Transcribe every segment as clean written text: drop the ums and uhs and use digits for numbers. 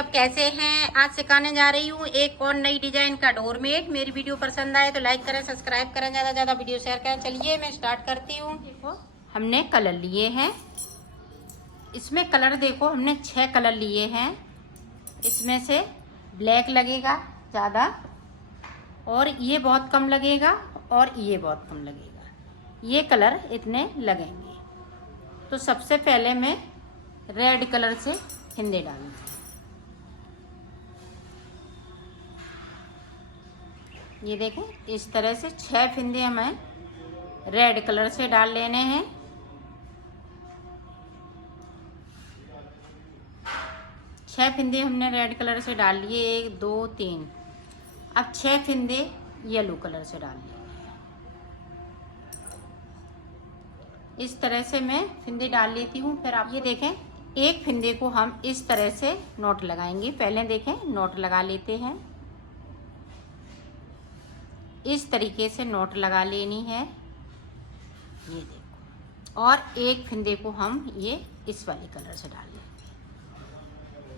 सब कैसे हैं। आज सिखाने जा रही हूँ एक और नई डिजाइन का डोरमेट। मेरी वीडियो पसंद आए तो लाइक करें, सब्सक्राइब करें, ज़्यादा ज़्यादा वीडियो शेयर करें। चलिए मैं स्टार्ट करती हूँ। देखो हमने कलर लिए हैं, इसमें कलर देखो हमने 6 कलर लिए हैं। इसमें से ब्लैक लगेगा ज़्यादा और ये बहुत कम लगेगा और ये बहुत कम लगेगा। ये कलर इतने लगेंगे। तो सबसे पहले मैं रेड कलर से फिंदे डालूंगी। ये देखें, इस तरह से 6 फिंदे हमें रेड कलर से डाल लेने हैं। छह फिंदे हमने रेड कलर से डाल लिए, 1 2 3। अब 6 फिंदे येलो कलर से डाल लिए। इस तरह से मैं फिंदे डाल लेती हूँ। फिर आप ये देखें, एक फिंदे को हम इस तरह से नोट लगाएंगे। पहले देखें नोट लगा लेते हैं। इस तरीके से नोट लगा लेनी है, ये देखो। और एक फिंदे को हम ये इस वाले कलर से डाल लेंगे।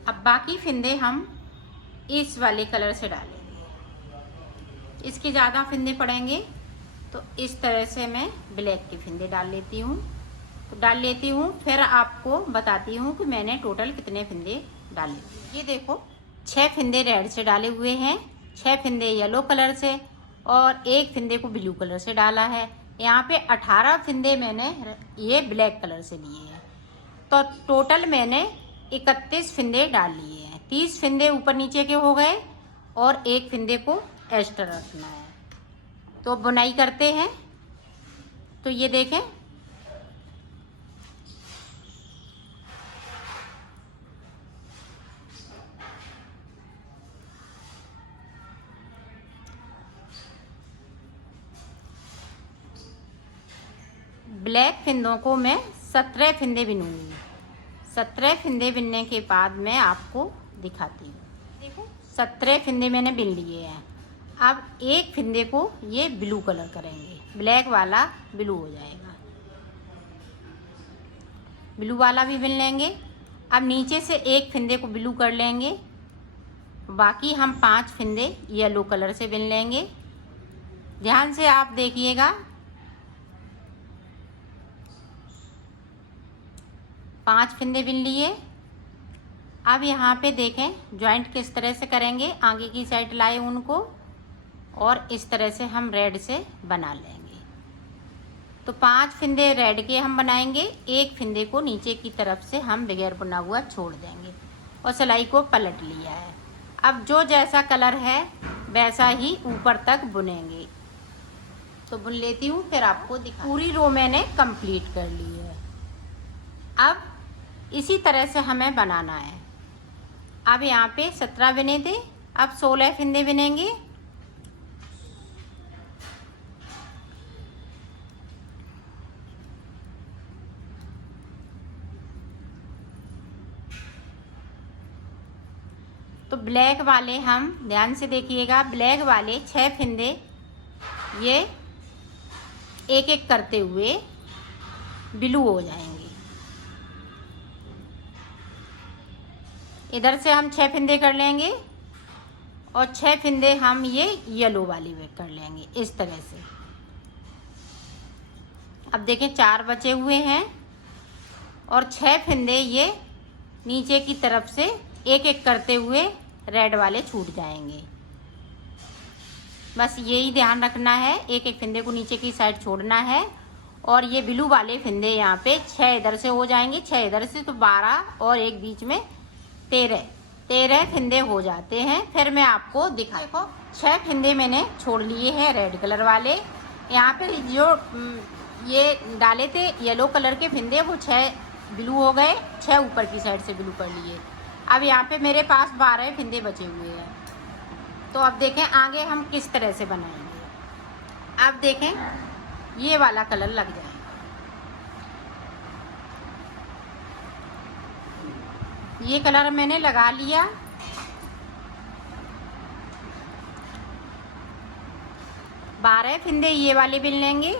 अब बाकी फिंदे हम इस वाले कलर से डालेंगे। इसके ज़्यादा फिंदे पड़ेंगे तो इस तरह से मैं ब्लैक के फिंदे डाल लेती हूँ। तो डाल लेती हूँ, फिर आपको बताती हूँ कि मैंने टोटल कितने फिंदे डाले। ये देखो 6 फिंदे रेड से डाले हुए हैं, 6 फिंदे येलो कलर से और एक फिंदे को ब्लू कलर से डाला है। यहाँ पे 18 फिंदे मैंने ये ब्लैक कलर से लिए हैं। तो टोटल मैंने 31 फिंदे डाल लिए हैं। 30 फिंदे ऊपर नीचे के हो गए और एक फिंदे को एक्स्ट्रा रखना है। तो बुनाई करते हैं। तो ये देखें, ब्लैक फिंदों को मैं 17 फिंदे बिनूंगी। 17 फिंदे बिनने के बाद मैं आपको दिखाती हूँ। देखो 17 फिंदे मैंने बिन लिए हैं। अब एक फिंदे को ये ब्लू कलर करेंगे, ब्लैक वाला ब्लू हो जाएगा। ब्लू वाला भी बिन लेंगे। अब नीचे से एक फिंदे को ब्लू कर लेंगे। बाकी हम 5 फिंदे येलो कलर से बिन लेंगे। ध्यान से आप देखिएगा। 5 फिंदे बिन लिए। अब यहाँ पे देखें जॉइंट किस तरह से करेंगे। आगे की साइड लाए उनको और इस तरह से हम रेड से बना लेंगे। तो 5 फिंदे रेड के हम बनाएंगे, एक फिंदे को नीचे की तरफ से हम बगैर बुना हुआ छोड़ देंगे और सिलाई को पलट लिया है। अब जो जैसा कलर है वैसा ही ऊपर तक बुनेंगे। तो बुन लेती हूँ, फिर आपको दिखा। पूरी रो मैंने कंप्लीट कर ली है। अब इसी तरह से हमें बनाना है। अब यहाँ पे 17 बिने थे, अब 16 फिंदे बिनेंगे। तो ब्लैक वाले हम ध्यान से देखिएगा, ब्लैक वाले 6 फिंदे ये एक एक करते हुए ब्लू हो जाएंगे। इधर से हम 6 फिंदे कर लेंगे और 6 फिंदे हम ये येलो वाली में कर लेंगे इस तरह से। अब देखें 4 बचे हुए हैं और 6 फिंदे ये नीचे की तरफ से एक एक करते हुए रेड वाले छूट जाएंगे। बस यही ध्यान रखना है, एक एक फिंदे को नीचे की साइड छोड़ना है। और ये ब्लू वाले फिंदे यहाँ पे 6 इधर से हो जाएंगे, 6 इधर से, तो 12 और एक बीच में 13 फिंदे हो जाते हैं। फिर मैं आपको दिखाई को 6 फिंदे मैंने छोड़ लिए हैं रेड कलर वाले। यहाँ पे जो ये डाले थे येलो कलर के फिंदे वो 6 ब्लू हो गए, 6 ऊपर की साइड से ब्लू कर लिए। अब यहाँ पे मेरे पास 12 फिंदे बचे हुए हैं। तो अब देखें आगे हम किस तरह से बनाएंगे। अब देखें ये वाला कलर लग जाएगा। ये कलर मैंने लगा लिया। बारह फिंदे ये वाले बिन लेंगे।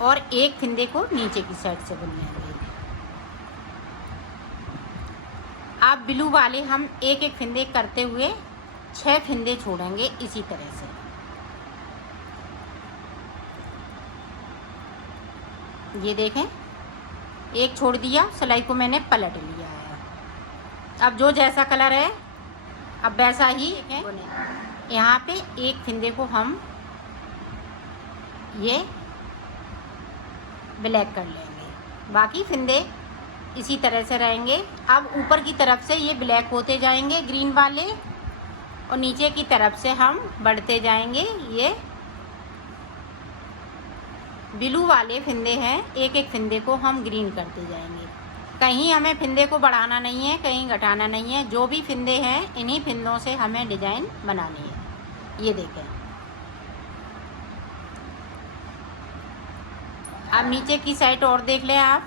और एक फिंदे को नीचे की साइड से बुन लेंगे। अब ब्लू वाले हम एक एक फिंदे करते हुए 6 फिंदे छोड़ेंगे इसी तरह से। ये देखें, एक छोड़ दिया, सिलाई को मैंने पलट लिया है। अब जो जैसा कलर है अब वैसा ही बुने। यहाँ पे एक फिंदे को हम ये ब्लैक कर लेंगे, बाकी फिंदे इसी तरह से रहेंगे। अब ऊपर की तरफ से ये ब्लैक होते जाएंगे ग्रीन वाले, और नीचे की तरफ से हम बढ़ते जाएंगे। ये ब्लू वाले फिंदे हैं, एक एक फिंदे को हम ग्रीन करते जाएंगे। कहीं हमें फिंदे को बढ़ाना नहीं है, कहीं घटाना नहीं है। जो भी फिंदे हैं इन्हीं फिंदों से हमें डिजाइन बनानी है। ये देखें, अब नीचे की साइड और देख लें आप।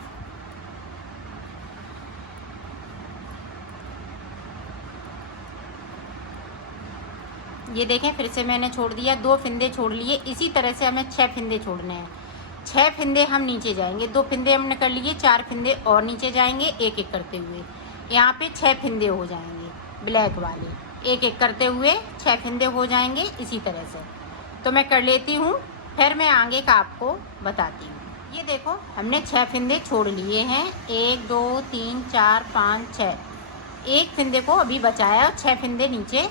ये देखें, फिर से मैंने छोड़ दिया, 2 फिंदे छोड़ लिए। इसी तरह से हमें 6 फिंदे छोड़ने हैं। 6 फिंदे हम नीचे जाएंगे, 2 फिंदे हमने कर लिए, 4 फिंदे और नीचे जाएंगे एक एक करते हुए। यहाँ पे 6 फिंदे हो जाएंगे ब्लैक वाले, एक एक करते हुए 6 फिंदे हो जाएंगे इसी तरह से। तो मैं कर लेती हूँ, फिर मैं आगे का आपको बताती हूँ। ये देखो, हमने 6 फिंदे छोड़ लिए हैं, 1 2 3 4 5 6। एक फिंदे को अभी बचाया और 6 फिंदे नीचे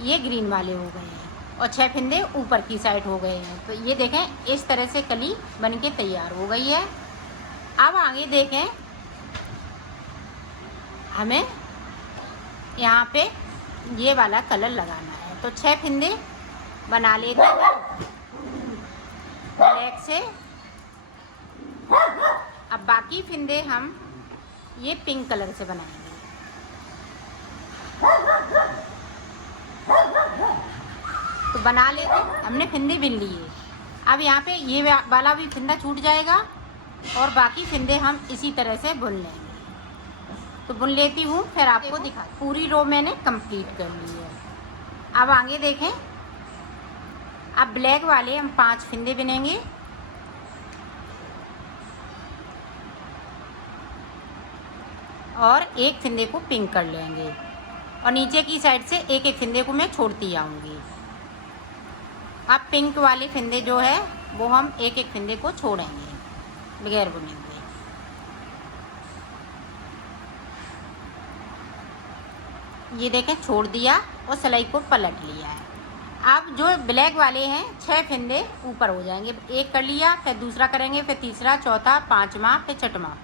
ये ग्रीन वाले हो गए हैं और 6 फिंदे ऊपर की साइड हो गए हैं। तो ये देखें, इस तरह से कली बनके तैयार हो गई है। अब आगे देखें, हमें यहाँ पे ये वाला कलर लगाना है। तो 6 फिंदे बना लेते हैं ब्लैक से। अब बाकी फिंदे हम ये पिंक कलर से बनाएंगे। तो बना लेते, हमने फिंदे बिन लिए। अब यहाँ पे ये वाला भी फिंदा छूट जाएगा और बाकी फिंदे हम इसी तरह से बुन लेंगे। तो बुन लेती हूँ, फिर आपको दिखा। पूरी रो मैंने कंप्लीट कर ली है। अब आगे देखें, अब ब्लैक वाले हम 5 फिंदे बिनेंगे। और एक फिंदे को पिंक कर लेंगे और नीचे की साइड से एक एक फिंदे को मैं छोड़ती आऊँगी। अब पिंक वाले फिंदे जो है वो हम एक एक फिंदे को छोड़ेंगे बगैर बुने हुए। ये देखें, छोड़ दिया और सिलाई को पलट लिया है। अब जो ब्लैक वाले हैं 6 फिंदे ऊपर हो जाएंगे। एक कर लिया, फिर दूसरा करेंगे, फिर तीसरा, चौथा, 5वां, फिर 6वां।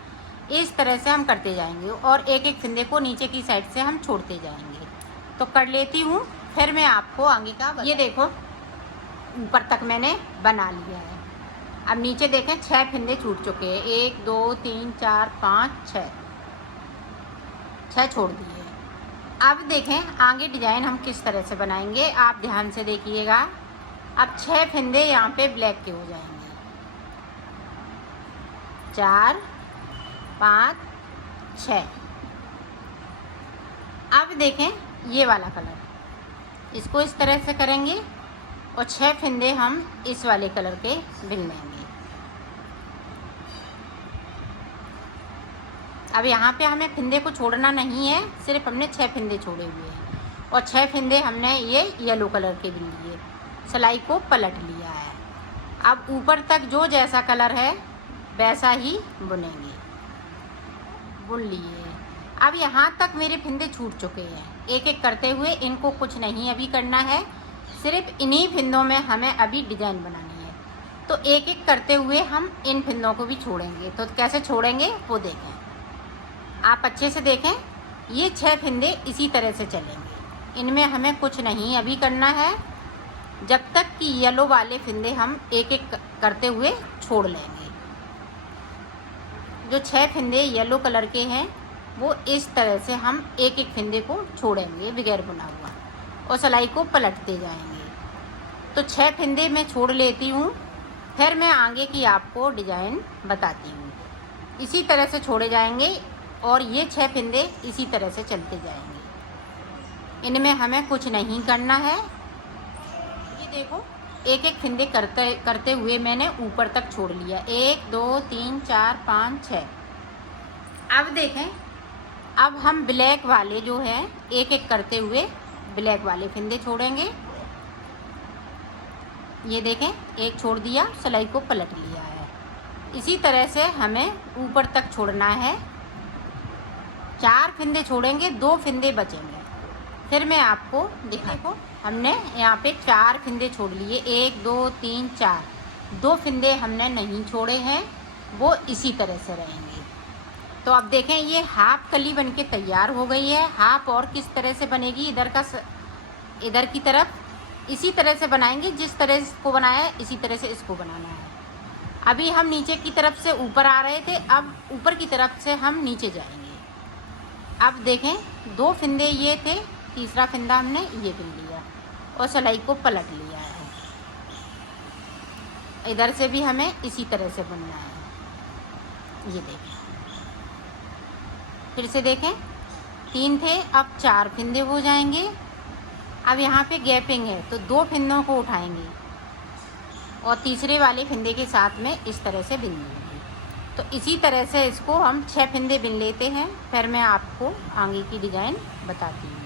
इस तरह से हम करते जाएंगे और एक एक फिंदे को नीचे की साइड से हम छोड़ते जाएंगे। तो कर लेती हूँ, फिर मैं आपको आगे का ये देखो, ऊपर तक मैंने बना लिया है। अब नीचे देखें, 6 फिंदे छूट चुके हैं। 1 2 3 4 5 6 छोड़ दिए। अब देखें आगे डिजाइन हम किस तरह से बनाएंगे, आप ध्यान से देखिएगा। अब 6 फिंदे यहाँ पे ब्लैक के हो जाएंगे। 4 5 6। अब देखें ये वाला कलर, इसको इस तरह से करेंगे और 6 फिंदे हम इस वाले कलर के बिन लेंगे। अब यहाँ पे हमें फिंदे को छोड़ना नहीं है, सिर्फ हमने 6 फिंदे छोड़े हुए हैं और 6 फिंदे हमने ये येलो कलर के बिन लिए। सिलाई को पलट लिया है। अब ऊपर तक जो जैसा कलर है वैसा ही बुनेंगे। बुन लिए। अब यहाँ तक मेरे फिंदे छूट चुके हैं। एक एक करते हुए, इनको कुछ नहीं अभी करना है, सिर्फ इन्हीं फिंदों में हमें अभी डिजाइन बनानी है। तो एक एक करते हुए हम इन फिंदों को भी छोड़ेंगे। तो कैसे छोड़ेंगे वो देखें, आप अच्छे से देखें। ये 6 फिंदे इसी तरह से चलेंगे, इनमें हमें कुछ नहीं अभी करना है, जब तक कि येलो वाले फिंदे हम एक एक करते हुए छोड़ लेंगे। जो 6 फिंदे येलो कलर के हैं वो इस तरह से हम एक एक फिंदे को छोड़ेंगे बगैर बुना हुआ और सिलाई को पलटते जाएंगे। तो 6 फिंदे मैं छोड़ लेती हूँ, फिर मैं आगे की आपको डिजाइन बताती हूँ। इसी तरह से छोड़े जाएंगे और ये 6 फिंदे इसी तरह से चलते जाएंगे। इनमें हमें कुछ नहीं करना है। ये देखो, एक एक फिंदे करते करते हुए मैंने ऊपर तक छोड़ लिया। 1 2 3 4 5 6। अब देखें, अब हम ब्लैक वाले जो है एक एक करते हुए ब्लैक वाले फिंदे छोड़ेंगे। ये देखें, एक छोड़ दिया, सिलाई को पलट लिया है। इसी तरह से हमें ऊपर तक छोड़ना है। 4 फिंदे छोड़ेंगे, 2 फिंदे बचेंगे। फिर मैं आपको दिखाऊं। हमने यहाँ पे 4 फिंदे छोड़ लिए, 1 2 3 4। 2 फिंदे हमने नहीं छोड़े हैं, वो इसी तरह से रहेंगे। तो अब देखें, ये हाफ कली बनके तैयार हो गई है। हाफ और किस तरह से बनेगी, इधर की तरफ इसी तरह से बनाएंगे। जिस तरह इसको बनाया है इसी तरह से इसको बनाना है। अभी हम नीचे की तरफ से ऊपर आ रहे थे, अब ऊपर की तरफ से हम नीचे जाएंगे। अब देखें, 2 फिंदे ये थे, तीसरा फिंदा हमने ये बिन लिया और सिलाई को पलट लिया है। इधर से भी हमें इसी तरह से बुनना है। ये देखें, फिर से देखें, 3 थे, अब 4 फिंदे हो जाएंगे। अब यहाँ पे गैपिंग है तो 2 फिंदों को उठाएंगे और तीसरे वाले फिंदे के साथ में इस तरह से बिन लेंगे। तो इसी तरह से इसको हम 6 फिंदे बिन लेते हैं। फिर मैं आपको आगे की डिज़ाइन बताती हूँ।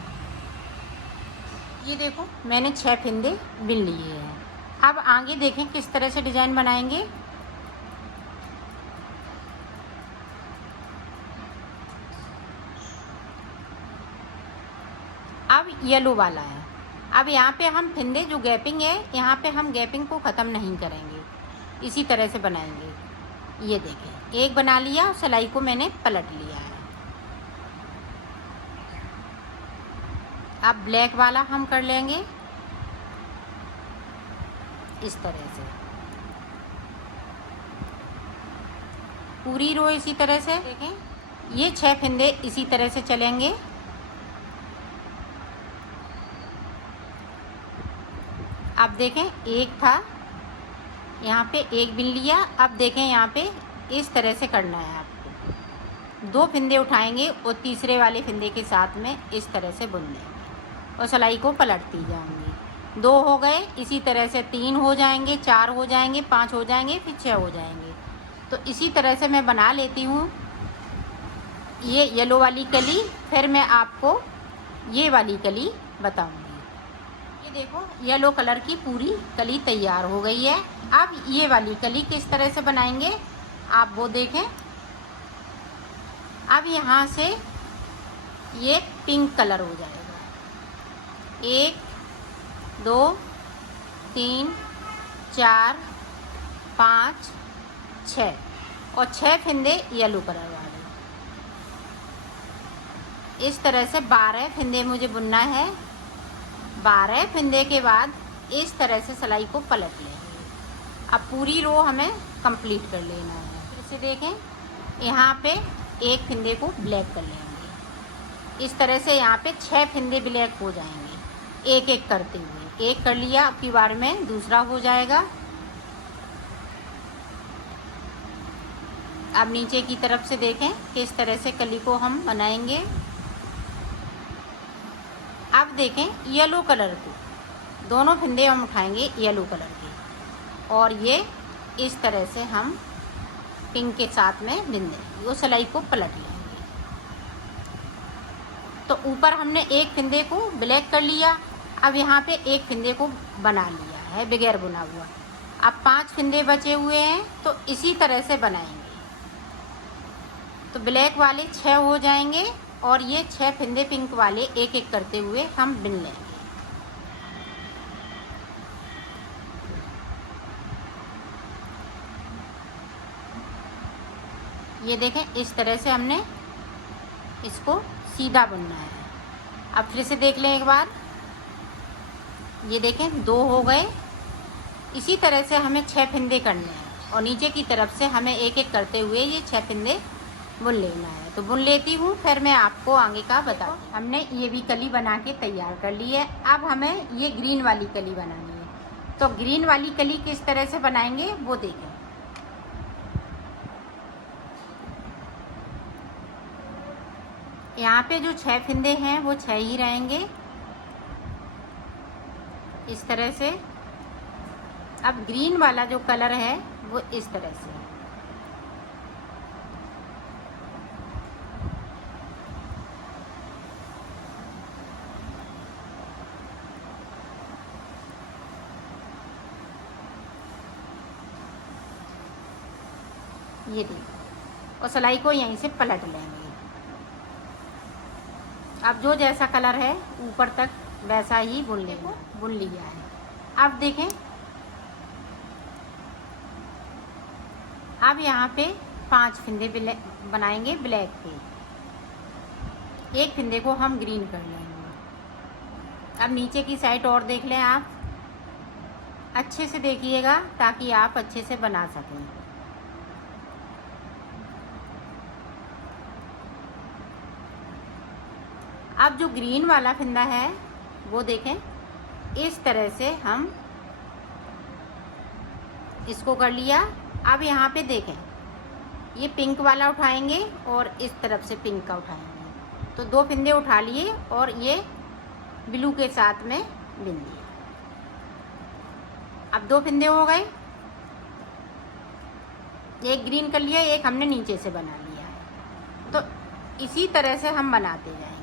ये देखो, मैंने 6 फिंदे बिन लिए हैं। अब आगे देखें किस तरह से डिज़ाइन बनाएंगे। अब येलो वाला है। अब यहाँ पे हम फिंदे जो गैपिंग है, यहाँ पे हम गैपिंग को ख़त्म नहीं करेंगे, इसी तरह से बनाएंगे। ये देखें, एक बना लिया, सिलाई को मैंने पलट लिया है। अब ब्लैक वाला हम कर लेंगे इस तरह से, पूरी रो इसी तरह से। देखें, ये 6 फिंदे इसी तरह से चलेंगे। अब देखें, एक था, यहाँ पे एक बिन लिया। अब देखें, यहाँ पे इस तरह से करना है आपको। 2 फिंदे उठाएंगे और तीसरे वाले फिंदे के साथ में इस तरह से बुन देंगे और सिलाई को पलटती जाएंगी। 2 हो गए, इसी तरह से 3 हो जाएंगे, 4 हो जाएंगे, 5 हो जाएंगे, फिर 6 हो जाएंगे। तो इसी तरह से मैं बना लेती हूँ ये येलो वाली कली। फिर मैं आपको ये वाली कली बताऊँगी। ये देखो, येलो कलर की पूरी कली तैयार हो गई है। अब ये वाली कली किस तरह से बनाएंगे आप वो देखें। अब यहाँ से ये पिंक कलर हो जाएगा। 1 2 3 4 5 6 और 6 फिंदे येलो कलर वाले। इस तरह से 12 फिंदे मुझे बुनना है। 12 फिंदे के बाद इस तरह से सिलाई को पलट लेंगे। अब पूरी रो हमें कंप्लीट कर लेना है। फिर से देखें, यहाँ पे एक फिंदे को ब्लैक कर लेंगे। इस तरह से यहाँ पे 6 फिंदे ब्लैक हो जाएंगे, एक एक करते हुए। एक कर लिया, अब की बार में दूसरा हो जाएगा। अब नीचे की तरफ से देखें किस तरह से कली को हम बनाएंगे। अब देखें, येलो कलर को दोनों फिंदे हम उठाएंगे येलो कलर के और ये इस तरह से हम पिंक के साथ में बिन देंगे। वो सिलाई को पलट लेंगे। तो ऊपर हमने एक फिंदे को ब्लैक कर लिया। अब यहाँ पे एक फिंदे को बना लिया है बगैर बुना हुआ। अब 5 फिंदे बचे हुए हैं, तो इसी तरह से बनाएंगे। तो ब्लैक वाले 6 हो जाएंगे और ये 6 फिंदे पिंक वाले एक एक करते हुए हम बिन लेंगे। ये देखें, इस तरह से हमने इसको सीधा बुनना है। अब फिर से देख लें एक बार। ये देखें, 2 हो गए। इसी तरह से हमें 6 फिंदे करने हैं और नीचे की तरफ से हमें एक एक करते हुए ये 6 फिंदे बुन लेना है। तो बुन लेती हूँ, फिर मैं आपको आगे का बताऊँ। हमने ये भी कली बना के तैयार कर ली है। अब हमें ये ग्रीन वाली कली बनानी है। तो ग्रीन वाली कली किस तरह से बनाएंगे वो देखें। यहाँ पे जो 6 फिंदे हैं वो 6 ही रहेंगे। इस तरह से अब ग्रीन वाला जो कलर है वो इस तरह से, ये देखो, और सिलाई को यहीं से पलट लेंगे। अब जो जैसा कलर है ऊपर तक वैसा ही बुन लेंगे, बुन लिया है। अब देखें, अब यहाँ पे 5 फंदे बनाएंगे ब्लैक के, एक फंदे को हम ग्रीन कर लेंगे। अब नीचे की साइड और देख लें, आप अच्छे से देखिएगा ताकि आप अच्छे से बना सकें। अब जो ग्रीन वाला फंदा है वो देखें, इस तरह से हम इसको कर लिया। अब यहाँ पे देखें, ये पिंक वाला उठाएंगे और इस तरफ से पिंक का उठाएंगे, तो 2 फंदे उठा लिए और ये ब्लू के साथ में बिन दिया। अब 2 फंदे हो गए, एक ग्रीन कर लिया, एक हमने नीचे से बना लिया है। तो इसी तरह से हम बनाते जाएंगे।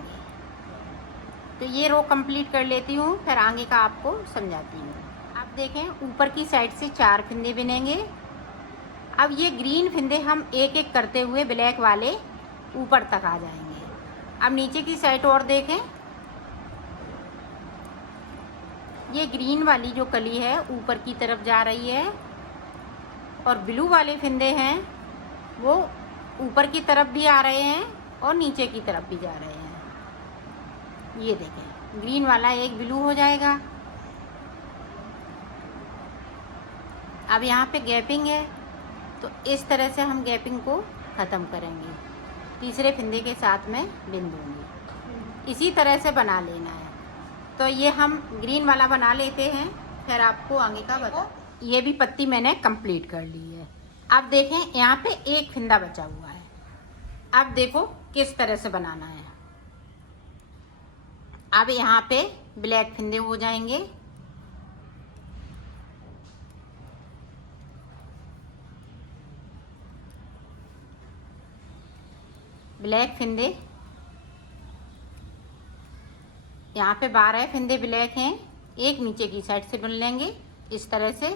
तो ये रो कंप्लीट कर लेती हूँ, फिर आगे का आपको समझाती हूँ। अब देखें, ऊपर की साइड से 4 फंदे बिनेंगे। अब ये ग्रीन फंदे हम एक एक करते हुए ब्लैक वाले ऊपर तक आ जाएंगे। अब नीचे की साइड और देखें, ये ग्रीन वाली जो कली है ऊपर की तरफ जा रही है और ब्लू वाले फंदे हैं वो ऊपर की तरफ भी आ रहे हैं और नीचे की तरफ भी जा रहे हैं। ये देखें, ग्रीन वाला एक ब्लू हो जाएगा। अब यहाँ पे गैपिंग है, तो इस तरह से हम गैपिंग को ख़त्म करेंगे, तीसरे फंदे के साथ में बिन दूँगी। इसी तरह से बना लेना है। तो ये हम ग्रीन वाला बना लेते हैं, फिर आपको आगे का बता। ये भी पत्ती मैंने कंप्लीट कर ली है। अब देखें, यहाँ पे एक फंदा बचा हुआ है। अब देखो किस तरह से बनाना है। अब यहाँ पे ब्लैक फंदे हो जाएंगे, ब्लैक फंदे, यहाँ पे 12 फंदे ब्लैक हैं, एक नीचे की साइड से बुन लेंगे इस तरह से।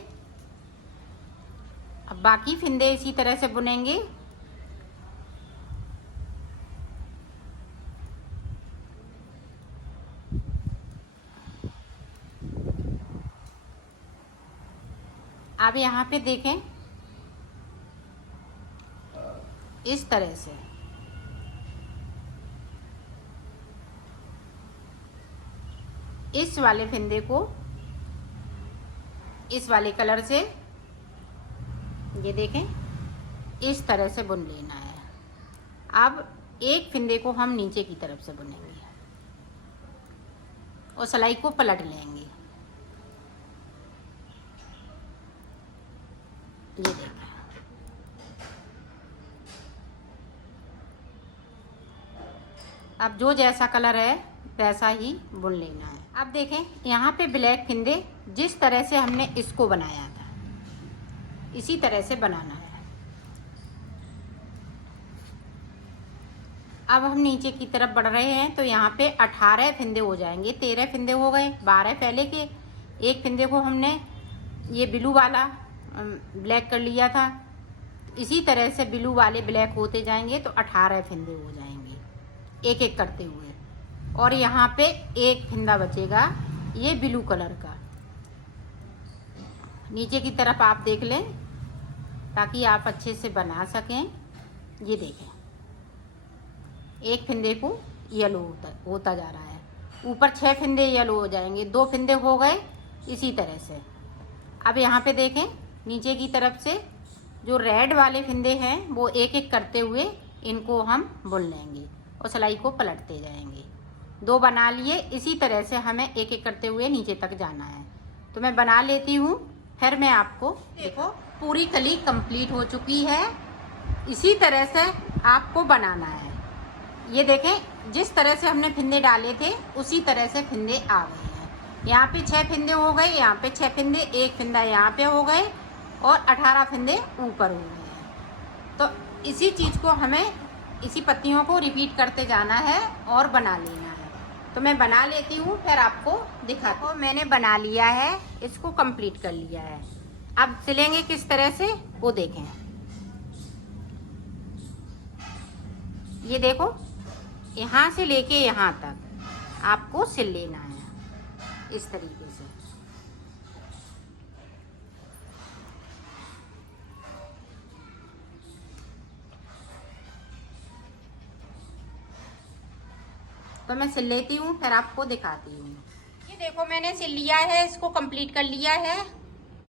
अब बाकी फंदे इसी तरह से बुनेंगे। अब यहाँ पे देखें, इस तरह से इस वाले फंदे को इस वाले कलर से, ये देखें, इस तरह से बुन लेना है। अब एक फंदे को हम नीचे की तरफ से बुनेंगे और सिलाई को पलट लेंगे। ये देखें, अब जो जैसा कलर है वैसा ही बुन लेना है। अब देखें, यहाँ पे ब्लैक फंदे जिस तरह से हमने इसको बनाया था इसी तरह से बनाना है। अब हम नीचे की तरफ बढ़ रहे हैं, तो यहाँ पे 18 फंदे हो जाएंगे। 13 फंदे हो गए, 12 पहले के, एक फंदे को हमने ये ब्लू वाला ब्लैक कर लिया था। इसी तरह से ब्लू वाले ब्लैक होते जाएंगे, तो 18 फंदे हो जाएंगे एक एक करते हुए। और यहाँ पे एक फंदा बचेगा ये ब्लू कलर का, नीचे की तरफ आप देख लें ताकि आप अच्छे से बना सकें। ये देखें, एक फंदे को येलो होता जा रहा है, ऊपर 6 फंदे येलो हो जाएंगे, 2 फंदे हो गए इसी तरह से। अब यहाँ पे देखें, नीचे की तरफ से जो रेड वाले फंदे हैं वो एक एक करते हुए इनको हम बुन लेंगे और सिलाई को पलटते जाएंगे। 2 बना लिए, इसी तरह से हमें एक एक करते हुए नीचे तक जाना है। तो मैं बना लेती हूँ, फिर मैं आपको देखो पूरी कली कंप्लीट हो चुकी है। इसी तरह से आपको बनाना है। ये देखें, जिस तरह से हमने फंदे डाले थे उसी तरह से फंदे आ गए हैं। यहाँ पे 6 फिंदे हो गए, यहाँ पे 6 फिंदे, एक फिंदा यहाँ पे हो गए और 18 फिंदे ऊपर हो गए हैं। तो इसी चीज़ को हमें, इसी पत्तियों को रिपीट करते जाना है और बना लेना है। तो मैं बना लेती हूँ, फिर आपको दिखाती हूँ। मैंने बना लिया है, इसको कंप्लीट कर लिया है। अब सिलेंगे किस तरह से वो देखें। ये देखो, यहाँ से लेके यहाँ तक आपको सिल लेना है इस तरीके से। तो मैं सिल लेती हूँ, फिर आपको दिखाती हूँ। ये देखो मैंने सिल लिया है, इसको कंप्लीट कर लिया है।